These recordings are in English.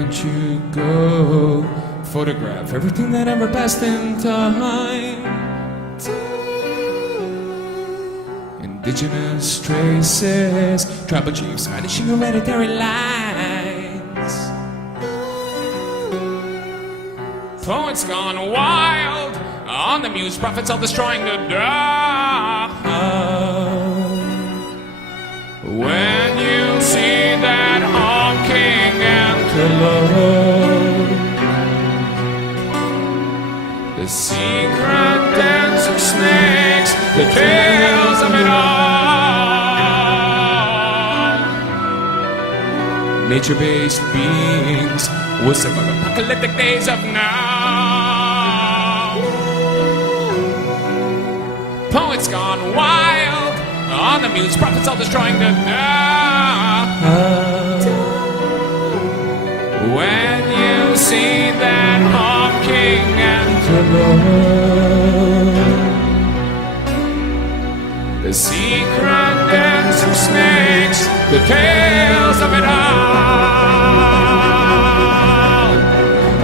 don't you go photograph everything that ever passed in time? Indigenous traces, tribal chiefs vanishing hereditary lines. Poets gone wild, on the muse prophets all destroying the dark. When you see that honking antelope, the secret dance of snakes, the tales of it all. Nature-based beings, wisdom of apocalyptic days of now. Poets gone wild, on the muse prophets all destroying the dark. When you see that honking antelope, the secret dance of snakes, the tales of it all,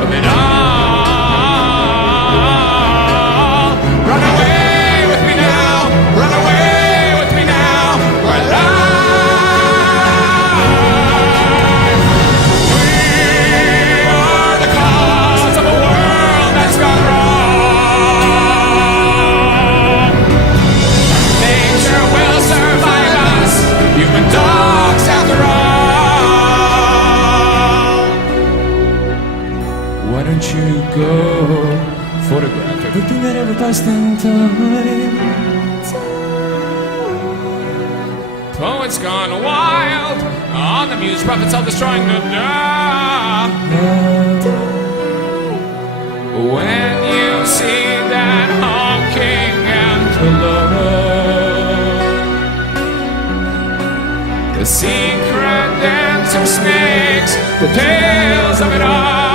of it all. Run away with me now, run away with me now, we're alive. We are the cause of a world that's gone wrong. Nature will survive us, human dogs after all. Why don't you go photograph everything that ever passed in time? Poets gone wild, on the muse prophets all destroying the dark. When you see that honking antelope, the secret dance of snakes, the tales of it all.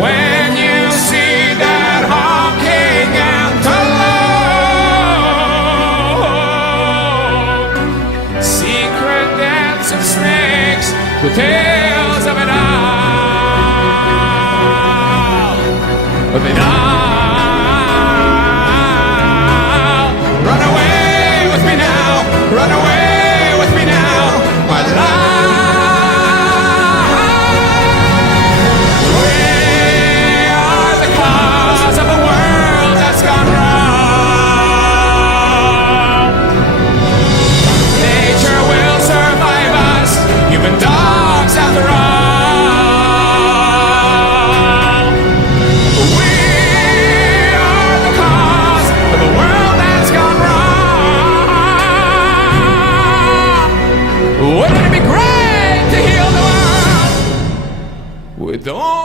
When you see that honking antelope, secret dance of snakes, the tales of it all, of it all. Run away with me now, run away with me now, my life. After all, we are the cause of the world that's gone wrong. Wouldn't it be great to heal the world with all